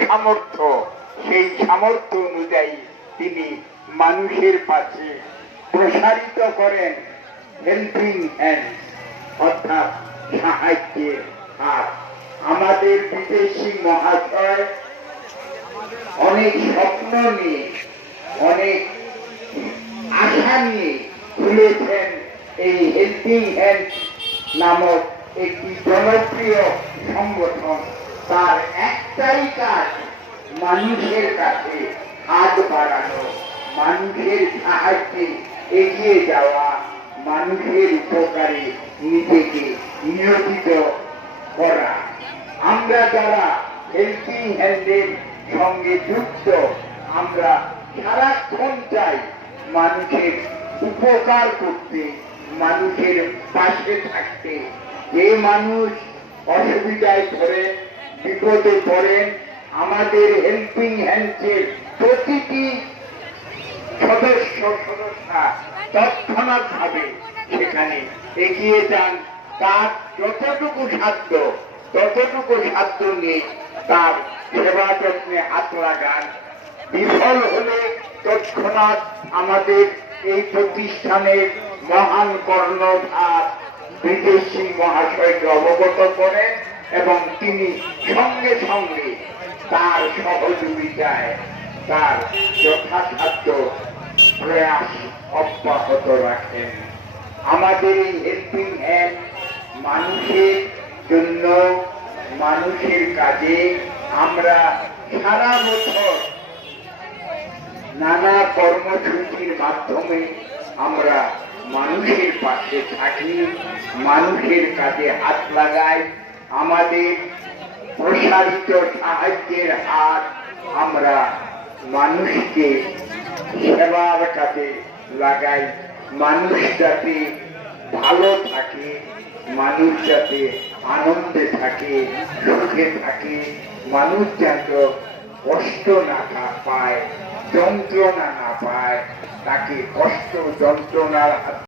সামর্থ্য, সেই সামর্থ্য অনুযায়ী তিনি মানুষের পাশে প্রসারিত করেন হেল্পিং হ্যান্ড, অর্থাৎ সাহায্যের হাত। আমাদের বিদেশি মহাশয় অনেক স্বপ্ন নিয়ে, অনেক আশা নিয়ে খুলেছেন এই হেল্পিং হ্যান্ড নামক একটি জনপ্রিয় সংগঠন। তার একটাই কাজ মানুষের কাছে হাত বাড়ানো, মানুষের সাহায্যে এগিয়ে যাওয়া, মানুষের উপকারে নিজেকে নিয়োজিত করা। আমরা যারা হেল্পিং হ্যান্ডের সঙ্গে যুক্ত, আমরা সারাক্ষণ চাই মানুষের উপকার করতে, মানুষের পাশে থাকতে। যে মানুষ অসুবিধায় পড়ে, বিপদে পড়েন, আমাদের হেল্পিং হ্যান্ডের প্রতিটি সদস্যা তৎক্ষণাৎ ভাবে সেখানে এগিয়ে যান। তার যতটুকু সাধ্য ততটুকু সাধ্য নিয়ে তার সেবা যত্নে হাত লাগান। বিফল হলে তৎক্ষণাৎ আমাদের এই প্রতিষ্ঠানের মহান কর্ণধার বিদেশি মহাশয়কে অবগত করেন এবং তিনি সঙ্গে সঙ্গে তার সহযোগিতায় তার যথাসাধ্য প্রয়াস অব্যাহত রাখেন। আমাদের এই হেল্পিং হ্যান্ড মানুষের জন্য, মানুষের কাজে আমরা সারা বছর নানা কর্মসূচির মাধ্যমে আমরা মানুষের পাশে থাকি, মানুষের কাজে হাত লাগাই। আমাদের প্রসারিত সাহায্যের হাত আমরা মানুষকে সেবার কাজে লাগাই। মানুষ যাতে ভালো থাকে, মানুষ যাতে আনন্দে থাকে, সুখে থাকে, মানুষ যাতে কষ্ট না পায়, যন্ত্রণা না পায়, তাকে কষ্ট যন্ত্রণার হাত